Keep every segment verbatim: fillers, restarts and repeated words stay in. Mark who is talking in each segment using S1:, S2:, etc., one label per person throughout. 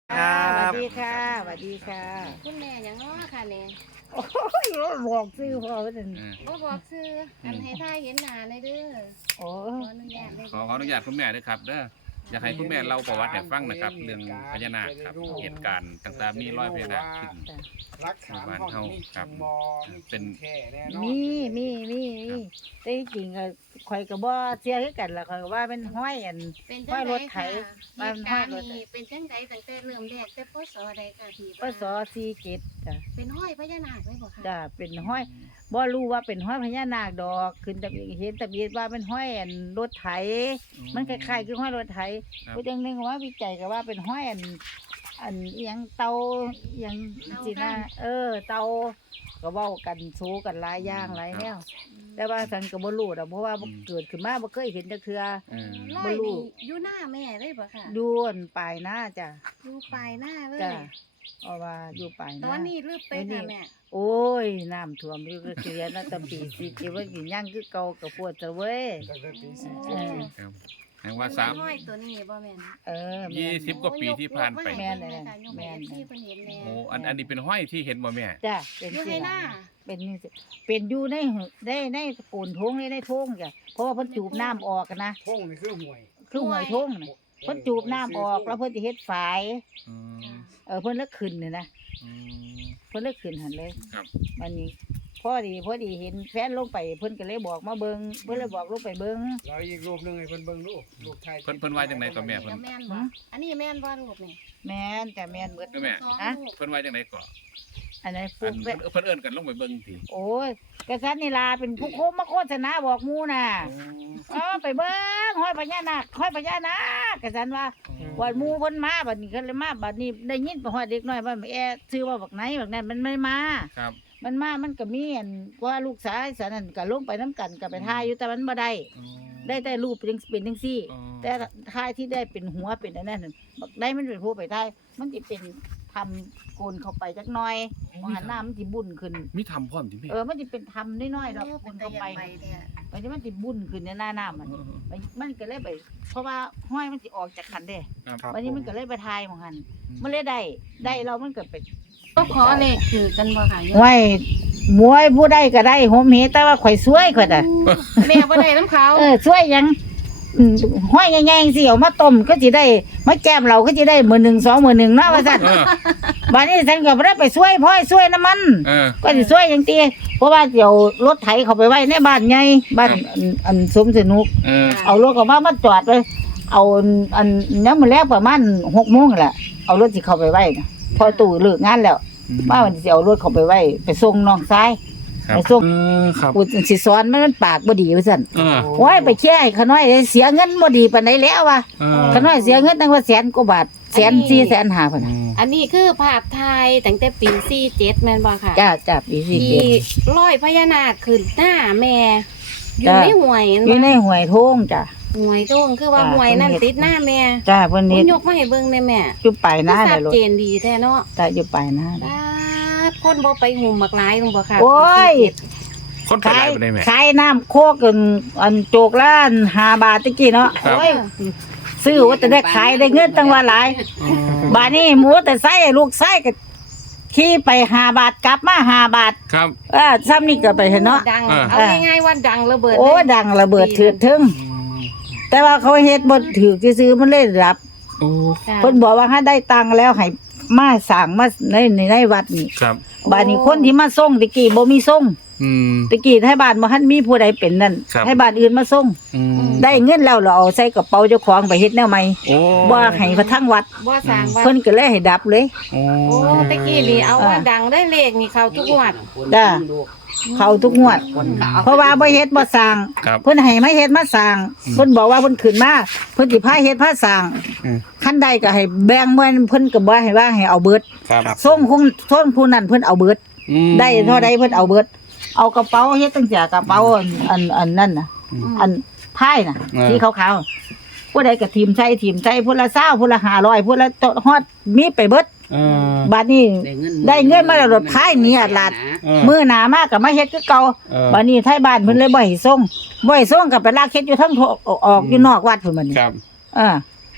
S1: ครับสวัสดีค่ะสวัสดีค่ะ
S2: คุณแม่อย่างน้อค่ะเนี่ย
S1: โอ้ยบอกซื้อพ่อว่าซั่น
S2: บ่บอกซื้ออันให้ท่าเห็นหน้าเลยเด้อ
S1: โอ้
S2: ขออนุญาตเลย
S3: ขอขออนุญาตคุณแม่ด้วยครับเด้ออยากให้คุณแม่เล่าประวัติให้ฟังนะครับ เรื่องพญานาคครับเหตุการณ์ต่างๆมีรอยพญานาคขึ้น
S1: จ้ะ
S4: รักฐานห้องนี่
S3: ครั
S4: จั
S3: บ
S4: งมอ
S3: เป็น
S4: แค่แน่นอน
S1: มีมีมีมีแต่ที่จริงก็ข่อยก็บ่เชื่อคือกันล่ะข่อยก็ว่าเป็นห้อยอัน
S2: เป็นจังไดค่ะเห
S1: บ้าน
S2: ตุ
S1: ห้
S2: กา
S1: อย
S2: รณ์
S1: รถไถ
S2: นี้เป็นจังไดตั้งแต่เริ่มแรกแต่พศใดค่ะพี่
S1: พศสี่สิบเจ็ดจ้ะ
S2: เป็นห้อยพญานาคเลยบ่ค่ะ
S1: จ้ะเป็นห้อยบ่รู้ว่าเป็นห้อยพญานาคดอกขึ้นทะเบียนเห็นทะเบียนว่าเป็นห้อยอันรถไถ มันคล้ายๆคือห้อยรถไถ
S3: ครับ
S1: ผู้จังนึงว่าวิจัยก็ว่าเป็นห้อยอัน อันอีหยังเตาอีหยังสินะเออ เตาก็เว้ากันโซกันหลายอย่างหลายแนวแต่ว่าฉันก็บ่รู้ดอกเพราะว่าบ่เกิดขึ้นมาบ่เคยเห็นจักเทื่อ
S3: เออ
S2: ร้อยนี่อยู่หน้าแม่เลยบ่ค่ะ
S1: อยู่อันปลายหน้าจ้ะ
S2: อยู่ปลายหน้าเลย
S1: จ้ะเพราะว่าอยู่ปลายห
S2: ต
S1: น้า
S2: อนนี้ลึกไปค่ะแม่
S1: โอ้ยน้ำท่วมอยู่ก็เสียนะตำปีสิเก็บไว้กินย่างคือเก่าก็ปวดซะเว้ย
S4: ตั้งแต่ปีสี่
S1: เอ
S4: เจ็ด
S1: อ
S3: ครับแห่งว่าสาม
S2: ห้อยตัวนี้บ่แม่น
S1: เออแม่น
S3: ยี่สิบ กว่าปีที่ผ่านไป
S2: แม่นเลยแม่นที่เพิ่นเห็นแม่
S3: โอ้อันอันนี้เป็นห้อยที่เห็นบ่แม่
S1: จ้ะเป็น
S2: อยู่
S1: สิ
S2: ให้หน้า
S1: เป็นนี่สิเป็นอยู่ในหได้ในปูนทงในในทงจ้ะเพราะว่าเพิ่นจูบน้ำออกอะนะ
S4: ท่งนี่คือห่วย
S1: คือหวยทงน่ะเพิ่นจูบน้ำออกแล้วเพิ่นสิเฮ็ดฝาย
S3: อืม
S1: เออเพิ่นเลิกขึ้นนี่นะ
S3: อืม
S1: เพิ่นเลิกขึ้นหันเลย
S3: ครับ
S1: วันนี้พอดีพอดีเห็นแฟนลงไปเพิ่นก็เลยบอกมาเบิ่งเพิ่นเลยบอกลงไปเบิ่ง
S4: แล้วอีกรูปหนึงให้เพิ่นเบิ่งรูปรูปไทย
S3: เพิ่นเพิ่นว่าจังไดก็แม่เพิ่น
S2: แม่นบ่อันนี้แม่นบ่รูปนี่
S1: แม่นจ้ะแม่นเบิด
S3: เออแม่
S2: สอง
S1: ฮะ
S2: ลูก
S3: เพิ่นว่าจังไดก็
S1: อันนั้น
S3: อั
S1: ปุ๊
S3: น
S1: บ
S3: เพิ่นเพิ่นเอิ้นกันลงไปเบิ่งที
S1: โอ้ยกษัตริย์นี่ล่ะเป็นผู้โคมมาโฆษณาบอกหมู่น่ะเออไปเบิ่งห้อยพญานาคห้อยพญานาคกษัตริย์ว่าว่าหมู่เพิ่นมาบัดนี้ก็เลยมาบัดนี้ได้ยินประวัติเด็กน้อยว่าแอชื่อว่าบักไหนบักนั้นมันไม่มา
S3: ครับ
S1: มันมา มันก็มีอันว่าลูกสาวสันนั่นก็ลงไปน้ำกันก็ไปถ่ายอยู่แต่มันบ่ได้
S3: อ๋อ
S1: ได้แต่รูปเป็นเป็นจังซี่
S3: อ๋อ
S1: แต่ถ่ายที่ได้เป็นหัวเป็นอันนั้นนั่นบักได้มันเป็นผู้ไปถ่ายมันสิเป็นทำโกนเข้าไปจักหน่อยมองหันหน้ามันสิบุ่นขึ้น
S3: มีทำพร้อมติแม่
S1: เออมันสิเป็นทำน้อยๆดอก
S2: โอ้
S1: โก
S2: เป็น
S1: น
S2: ตะ
S1: เข้า
S2: ยั
S1: ไป
S2: งไปเนี่ย
S1: มันสิมันสิบุ่นขึ้นในหน้าน้ามัน
S3: เออ
S1: มันมันก็เลยไป เพราะว่าห้อยมันสิออกจากขันเด้
S3: ครับ
S1: วันนี้มันก็เลยไปถ่ายมองหันมันเลยได้ได้เรามันก็ไป
S2: ก็ขอเลขคือกันบ่ค่ะ
S1: ห้วยมวยผู้ใดก็ได้โหมเหแต่ว่าข่อยสวยข่อยน่ะ
S2: แม่บ่ได้น้ำเขา
S1: เออสวยหยังอืมห้อยใหญ่ๆสิเอามาต้มก็สิได้มาแก้มเราก็สิได้มื้อหนึ่งสองมื้อหนึ่งเนาะว่าซั่น
S3: เออ
S1: บัดนี้ฉันก็บ่ได้ไปช่วยพ่อยช่วยน้ำมัน
S3: เออ
S1: ก็สิช่วยจังซี่เพราะว่าเดี๋ยวรถไถเข้าไปไว้ในบ้านใหญ่บ้าน
S3: ครับ
S1: อันอันสมสนุก
S3: เออ
S1: เอารถเข้ามามาจอดไว้เอาอันอันยังมื้อแรกประมาณหกโมงนั่นแหละเอารถสิเข้าไปไว้น่ะพอตู่เลิกงานแล้วมาวันสิเอารถเข้าไปไว้ไปส่งน้องชาย
S3: ครับ
S1: ไปส่ง
S3: เออครับ
S1: อุสิสอนมันปากบ่ดีว่าซั่น
S3: เออ
S1: โอ้ยไปเชี่ยให้ขาน้อยเสียเงินบ่ดีปานใดแล้วว่ะ
S3: เออ
S1: ขาน้อยเสียเงินตั้งว่าแสนกว่าบาทแสนสี่แสนห้าพันน่ะ
S2: อันนี้คือภาพถ่ายตั้งแต่ปีสี่สิบเจ็ดแม่นบ่ค่ะ
S1: จ้าจ้าปีสี่
S2: ที่
S1: เจ็ด
S2: ร้อยพญานาคขึ้นหน้าแม่อยู่
S1: จ้ะ
S2: ในห่วย
S1: อยู่ในห้วยโทงจ้ะ
S2: ห่วยโต้งคือว่า
S1: จ้ะ
S2: ห่วยนั่น
S1: เพิ่นเฮ็ด
S2: ติดหน้าแม่
S1: จ้าเพิ่น
S2: คุ
S1: เฮ็
S2: ณ
S1: ด
S2: ยกมาให้เบิ่งได้แม่
S1: อยู่ปลายหน้า
S2: ชั
S1: น่ะ
S2: ด
S1: ลูก
S2: เจนดีแท้เนาะ
S1: จ้าอยู่ปลายหน้า
S2: บาดคนบ่ไปหุ่มบักหลายลงบ่ค่ะ
S1: โอ้ย
S3: คนไป
S1: ขา
S3: ได้
S1: ย
S3: บ่ได้แม่
S1: ขายน้ำโคกกันอันโจกละอันห้าบาทตะกี้เนาะ
S3: ครับ
S1: โอ้ยซื้อว่าแต่ได้ขายได้เงินตั้งว่าหลายบาดนี้หมูแต่ไส้ลูกไส้ก็ขี่ไปห้าบาทกลับมาห้าบาท
S3: ครับ
S1: เออซ้ำนี่ก็ไปเห็นเนาะ
S2: ดัง
S3: อ่า
S2: เอาง่ายๆว่าดังระเบิด
S1: โอ้
S2: เลย
S1: ดังระเบิดเถือดทึง แต่ว่าเขาเฮ็ดบ่ถือซื้อๆมันเลยรับ
S3: โอ้
S2: ค่ะ
S1: เพิ่นบอกว่าถ้าได้ตังค์แล้วให้มาสร้างมาในในในวัดนี่
S3: ครับ
S1: บาดนี้คนที่มาส่งตะกี้บ่มีส่ง
S3: อืม
S1: ตะกี้ให้บ้านบ่ทันมีผู้ใดเป็นนั่น
S3: ครับ
S1: ให้บ้านอื่นมาส่ง
S3: อืม
S1: ได้เงินแล้วเราเอาใส่กระเป๋าเจ้าของไปเฮ็ดแนวใหม่
S3: โอ้
S1: บ่ให้พระทั้งวัด
S2: บ่สร้างว่า
S1: เพิ่นก็เลยให้ดับเลย
S3: โอ้
S2: โอ้ตะกี้นี่เอาว่าดังได้เลขนี่เข้าทุกงวด
S1: จ้าเข้าทุกงวด เพราะว่าบ่เฮ็ดบ่สร้าง
S3: ครับ
S1: เพิ่นให้มาเฮ็ดมาสร้างเพิ่นบอกว่าเพิ่นขึ้นมาเพิ่นสิพาเฮ็ดพาสร้าง
S3: อืม
S1: คันใดก็ให้แบ่งเงินเพิ่นก็บ่ให้ว่าให้เอาเบิด
S3: ครับ
S1: ส่งคงส่งผู้นั้นเพิ่นเอาเบิด
S3: อืม
S1: ได้เท่าใดเพิ่นเอาเบิด เอากระเป๋าเฮ็ดตั้งแต่กระเป๋าอันอันอันนั่นน่ะ อันพายน่ะสีขาวๆผู้ใดก็ทีมใช้ทีมใช้ผู้ละ20ผู้ละห้าร้อยผู้ละฮอดมีไปเบิด
S3: เออ
S1: บัดนี้ได้เงินมาแล้วรถพายหนี่อัดลาด
S3: เออ
S1: มื้อหน้ามาก็มาเฮ็ดคือเก่า
S3: เออ
S1: บัดนี้ไทยบ้านเพิ่นเลยบ่ให้ส่งบ่ให้ส่งก็ไปลากเฮ็ดอยู่ทั้งโทออกอยู่นอกวัดพุ่นบัดนี้
S3: ครับ
S1: เออ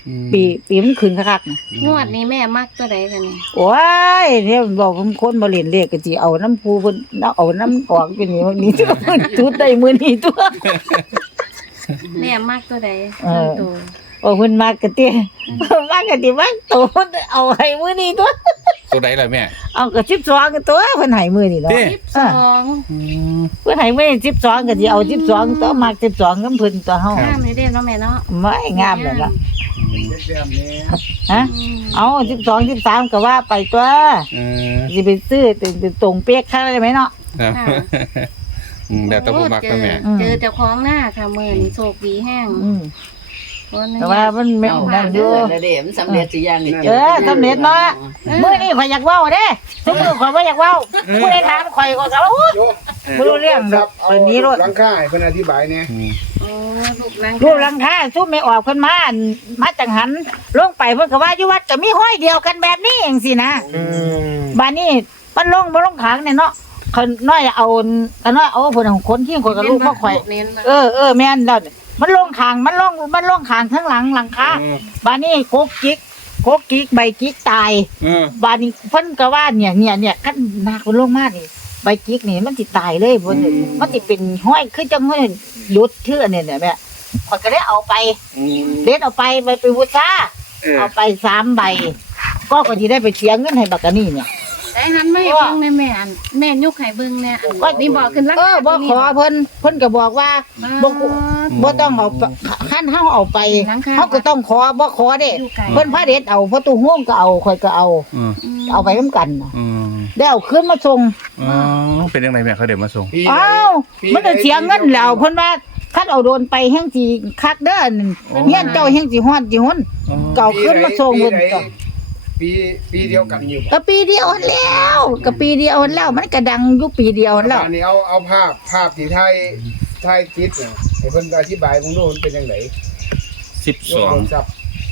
S1: ปีปีมันขึ้นคักๆน่ะ
S2: งวดนี้แม่มักตัวใดกันนี่
S1: โอ้ยเนี่ยบอกผมคนบ่เล่นเลขก็สิเอาน้ำผู้เพิ่นเอาน้ำออกเป็นนี่นี่ตัวจุดได้มื้อนี้ตัว
S2: แม่มักตัวใด
S1: เออ
S2: ตัว
S1: โอ้เพิ่นมากกะติมากกะติมากโตเอาให้มื้อนี้ตัว
S3: ตัวใดล่ะแม่
S1: เอาก็สิบสองก็ตัวเพิ่นให้มื้อนี้เนาะ
S3: เด้
S2: สิบสอง
S1: เพิ่นให้มื้อนี้สิบสองก็สิเอาสิบสองตัวมากสิบสองกับเพิ่นตัวเฮา
S2: งามเลยเด้เนาะแม่เนาะ
S1: ไม่งามแล้วล่ะ
S4: แซมเนี่ย
S1: ฮะ
S2: อืม
S1: เอาสิบสอง สิบสามก็ว่าไปตัว
S3: เออ
S1: สิไปซื้อตรงเป๊กข้างได้ไหมเนาะ
S3: ครับ
S2: ค่ะ
S3: อืมแล้วแต่ผู้มัก
S2: เจ
S3: นะ
S2: อ
S3: แม่
S1: อืม
S2: เจอเจ้าของหน้าค่ะมื้อนี้โชคดีแห้ง
S1: อืม
S2: คนนึง
S1: แต่ว่ามันไม่
S5: เอา
S1: นั่นอ
S5: เด้
S1: ยู่
S5: อแล้วเด้มันสำเร็จสิอย่างนี่
S1: เออสำเร็จเนาะ มื้อนี้ข่อยอยากเว้าเด้ทุกมื้อข่อยบ่อยากเว้าผู้ใดถามข่อยก็ก็ว่าโอ๊ย
S4: โย
S1: บ่รู้เรื่องดอก
S4: เอา
S1: เพิ่นนี้โลด
S4: หลังคาให้เพิ่นอธิบายเนี่ย
S3: อืม
S2: โอ้ลูกหลัง
S1: รูปหลังคาซุมไม่ออกเพิ่นมาอั่นมาจังหันลงไปเพิ่นก็ว่าอยู่วัดก็มีห้อยเดียวกันแบบนี้จังซี่นะบัดนี้มันลงบ่ลงขางเนี่ยเนาะเขาน้อยเอาก็น้อยเอาเพิ่นเอาคนที่คนกับลูกมาข่อย
S2: เน้นบ่
S1: เออเออแม่นแล้วมันลงขางมันลงมันลงขางทั้งหลังหลังคาบัดนี้โคกจิกโคกจิกใบจิกตาย
S3: เออ
S1: บัดนี้เพิ่นก็ว่าเนี่ยเนี่ยเนี่ยคันหนักมันลงมานี่ใบจิกนี่มันสิตายเลยเพิ่นมันสิเป็นห้อยคือจังห้อยหลุดเทื่อเนี่ยเนี่ยแม่ข่อยก็ได้เอาไป
S3: อืม
S1: เด็ดเอาไปไปไปบูชา
S3: เออ
S1: เอาไปสามใบ ก็ก็สิได้ไปเสียเงินให้บักกะนี่เนี่ย
S2: ได้หันมาให้เบิ่งแม่แม่อันแม่ยกให้เบิ่งแน่อันนี่บอกขึ้นรา
S1: เอ
S2: คา
S1: อบ่ขอเพิ่นเพิ่นก็บอกว่า บ่
S2: บ่
S1: บ่ต้องเอาไปคันเฮาเอาไป
S2: หลังคา
S1: เฮาก็ต้องขอบ่ขอเด้
S2: อยู่ไกล
S1: เพิ่นพาเด็ดเอาเพราะตู้ห่วงก็เอาข่อยก็เอา
S3: อืม
S1: เอาไปนำกันน่ะ
S3: อืม
S1: ได้เอาขึ้นมาส่ง
S3: อ๋อเป็นยังไงแม่เขาเดี๋ยวมาส่ง
S4: ปี
S1: อ้าวมันจะเสียเงินแล้วเพิ่นว่าคันเอาโดนไปแฮงสิคักเด้อนั่นเฮียนเจ้าแฮงสิฮอดสิหนเก่าขึ้นมาส่งเพิ่นก็
S4: ปีปีเดียวกันอยู่บ่
S1: ก็ปีเดียวหั้นแล้วก็ปีเดียวหั้นแล้วมันก็ดังอยู่ปีเดียวหั้นแล้ว
S4: อันนี้เอาเอาภาพภาพที่ไทยไทยติดน่ะให้เพิ่นอธิบายผมดูมันเป็นจังได
S3: สิบสอง
S4: ครับ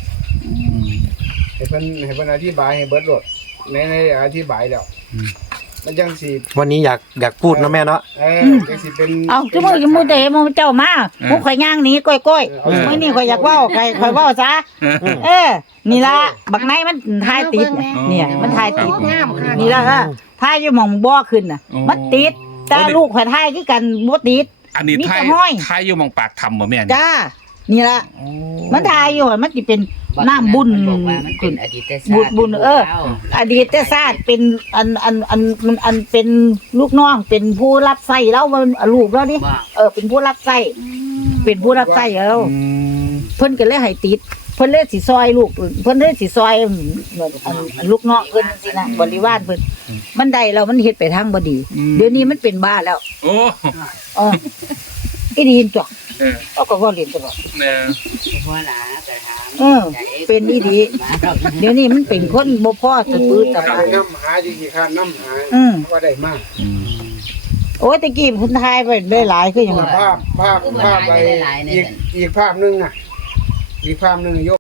S4: ให้เพิ่นให้เพิ่นอธิบายให้เบิดโลดในในอธิบายแล้วมันจังสิ
S6: วันนี้อยากอยากพูดนะแม่เนาะ
S4: เออจังสิเป็น
S1: เอาจุมื้อจุมื้อเด้หมู่เจ้ามาผู้ข่อยย่างหนีก้อยๆมื้อนี้ข่อยอยากเว้าใครข่อยเว้าซะเออ นี่ล่ะบักไหนมันทายติดน่ะเนี่ย มันทายติด
S2: งามค่ะ
S1: นี่ล่ะค่ะทายอยู่หม่องบ่อขึ้นน่ะ มันติด แต่ลูกข่อยทายคือกันบ่ติด
S3: อันนี้
S1: มี
S3: ไท
S1: แต่
S3: ย
S1: ห้อย
S3: ไทยอยู่หมองปากทำบ่แม่นี่
S1: จ้า นี่ล่ะมันทายอยู่มันสิเป็นน้ำบุญ
S5: บอกว่ามันเป็นอดีตศาสตร์
S1: บุญบุญเออ อดีตชาติเป็นอันอันอันมันอันเป็นลูกน้องเป็นผู้รับใช้แล้วมันลูกแล้วดิ
S5: ว่า
S1: เออเป็นผู้รับใช้เป็นผู้รับใช้แล้ว
S3: อืม
S1: เพิ่นก็เลยให้ติด เพิ่นเลยสิซอยลูกเพิ่นเลยสิซอยอันอันลูกน้องเพิ่นสินะบริวารเพิ่นมันได้แล้วมันเฮ็ดไปทางบ่ดี เดี๋ยวนี้มันเป็นบ้าแล้ว
S3: โอ้
S1: เอออีดีนจ้ะ
S3: เออ
S1: เอาก็บ่เรียนตลอด
S3: เนี่ย
S5: พ่อหลาแต่ถาม
S1: เออเป็นอีดี เดี๋ยวนี้มันเป็นคนบ่พอสะปื้อตะ
S4: กา
S1: ปาร
S4: น้ำหาจริงๆค่ะน้ำหา
S1: อืม
S4: ว่าได้มาก
S3: อืม
S1: โอ้ยตะกี้เพิ่นทายไปได้หลายคือหยัง
S4: ภาพภาพภาพไปอีกอีกภาพหนึงอ่ะ อีกภาพหนึงยก